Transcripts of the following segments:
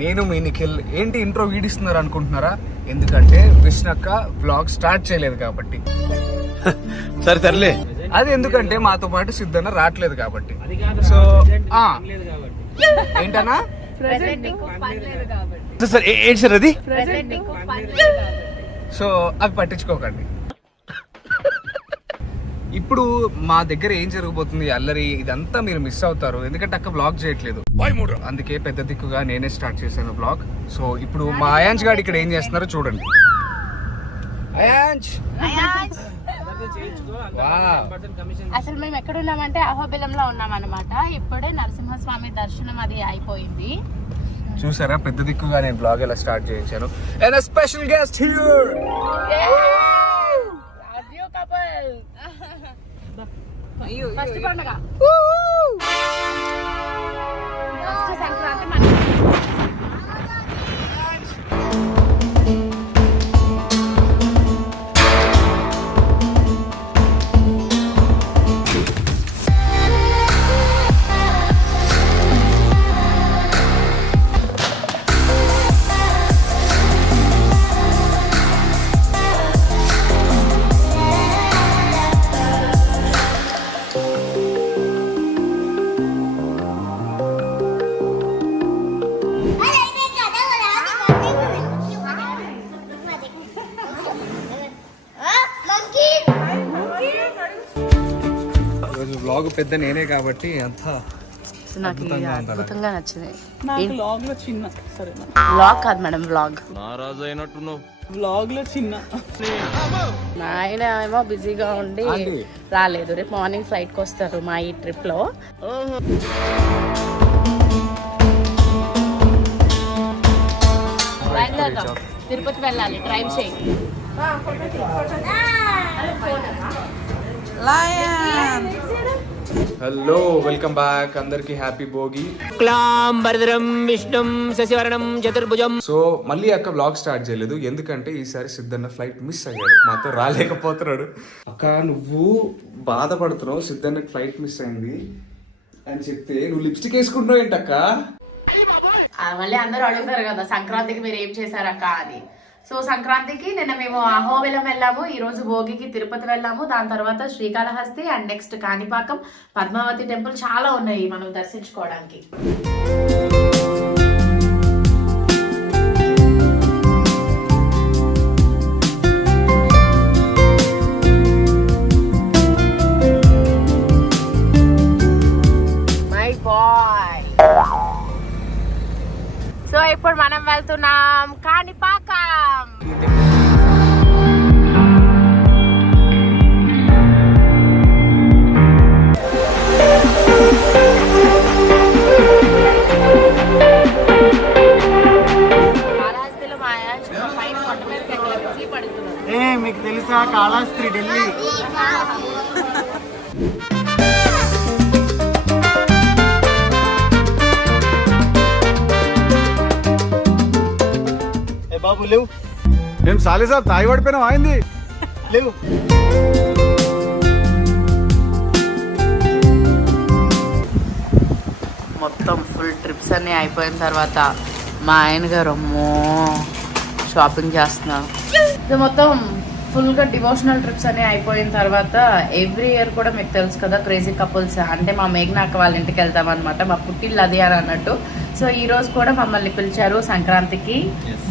నేను మీ నిఖిల్. ఏంటి ఇంట్రో వీడిస్తున్నారు అనుకుంటున్నారా? ఎందుకంటే విష్ణక్క బ్లాగ్ స్టార్ట్ చేయలేదు కాబట్టి. సరే సర్లే. అది ఎందుకంటే మాతో పాటు సిద్ధన్న రావట్లేదు కాబట్టి. సో ఏంటన్నా సార్ ఏంటి సార్ అది? సో అవి పట్టించుకోకండి. ఇప్పుడు మా దగ్గర ఏం జరగబోతుంది అల్లరి ఇదంతా మీరు మిస్ అవుతారు, ఎందుకంటే అక్క బ్లాగ్ చేయట్లేదు. అందుకే పెద్ద దిక్కుగా నేనే స్టార్ట్ చేశాను బ్లాగ్. సో ఇప్పుడు మా అయాంజ్ గారు ఇక్కడ ఏం చేస్తున్నారో చూడండి. అయాంజ్ అసలు మేము ఎక్కడ ఉన్నామంటే అహోబిలంలో ఉన్నాం అనమాట. ఇప్పుడే నరసింహస్వామి దర్శనం అది అయిపోయింది. చూసారా పెద్ద దిక్కుగా నేను బ్లాగ్ ఎలా స్టార్ట్ చేయించాను. And special guest here first పండుగ ఫస్ట్ సంక్రాంతి మన బ్లాగ్ పెద్ద నేనే కాబట్టి అంతా నాకు అద్భుతంగా నచ్చింది. బ్లాగ్ లో చిన్న బ్లాగ్ కాదు మేడం, బ్లాగ్. నారాజు అయినట్టున్నావు. బ్లాగ్ లో చిన్న ఆయన ఏమో బిజీగా ఉండి రాలేదు. రేపు మార్నింగ్ ఫ్లైట్ కి వస్తారు మా ఈ ట్రిప్ లో. తిరుపతి వెళ్ళాలి, డ్రైవ్ చేయి. హలో వెల్కమ్ బ్యాక్ అందరికి. హ్యాపీ భోగి. విష్ణుం శశివర్ణం చతుర్భుజం. సో మళ్ళీ అక్క బ్లాగ్ స్టార్ట్ చేయలేదు, ఎందుకంటే ఈసారి సిద్ధన్న ఫ్లైట్ మిస్ అయ్యాడు, మాతో రాలేకపోతున్నాడు. అక్క నువ్వు బాధపడుతున్నావు, సిద్ధన్న ఫ్లైట్ మిస్ అయింది అని చెప్తే నువ్వు లిప్స్టిక్ వేసుకుంటున్నావు ఏంటక్క? మళ్ళీ అందరూ అడుగుతారు కదా సంక్రాంతికి మీరు ఏం చేశారక్క అని. సో సంక్రాంతికి నిన్న మేము అహోబిలం వెళ్ళాము, ఈ రోజు భోగికి తిరుపతి వెళ్ళాము, దాని తర్వాత Srikalahasti and next Kanipakam, Padmavathi temple చాలా ఉన్నాయి మనం దర్శించుకోవడానికి. My boy. సో ఇప్పుడు మనం వెళ్తున్నాం కాణిపాకం. కాళహస్తిలో మా పైన కొండ మీద బిజీ పడుతున్నాం. మీకు తెలుసా కాళహస్తి ఢిల్లీ. బాబు లేవు, నేను సాలే సాబ్ తాయి పడిపోయినా అయింది లేవు. మొత్తం ఫుల్ ట్రిప్స్ అన్నీ అయిపోయిన తర్వాత మా ఆయన గారు అమ్మో షాపింగ్ చేస్తున్నారు. ఇది మొత్తం ఫుల్గా డివోషనల్ ట్రిప్స్ అన్నీ అయిపోయిన తర్వాత ఎవ్రీ ఇయర్ కూడా మీకు తెలుసు కదా క్రేజీ కపుల్స్ అంటే మా మేఘనాక వాళ్ళ ఇంటికి వెళ్తాం అనమాట, మా పుట్టిల్లు అది అని అన్నట్టు. సో ఈ రోజు కూడా మమ్మల్ని పిలిచారు సంక్రాంతికి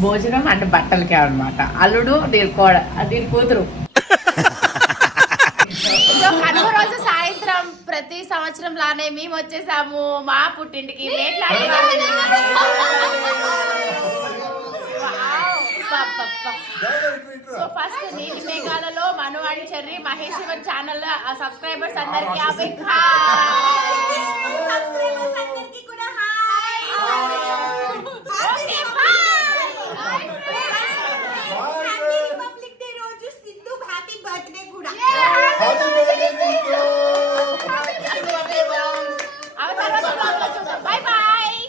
భోజనం అంటే బట్టలకి అనమాట. అల్లుడు దీని కూతురు. సో కనుమ రోజు సాయంత్రం ప్రతి సంవత్సరం లానే మేము వచ్చేసాము మా పుట్టింటికి. సో ఫస్ట్ నీటి మేఘాలలో Manu and Cherry Mahesh Sivan channel subscribers అందరికి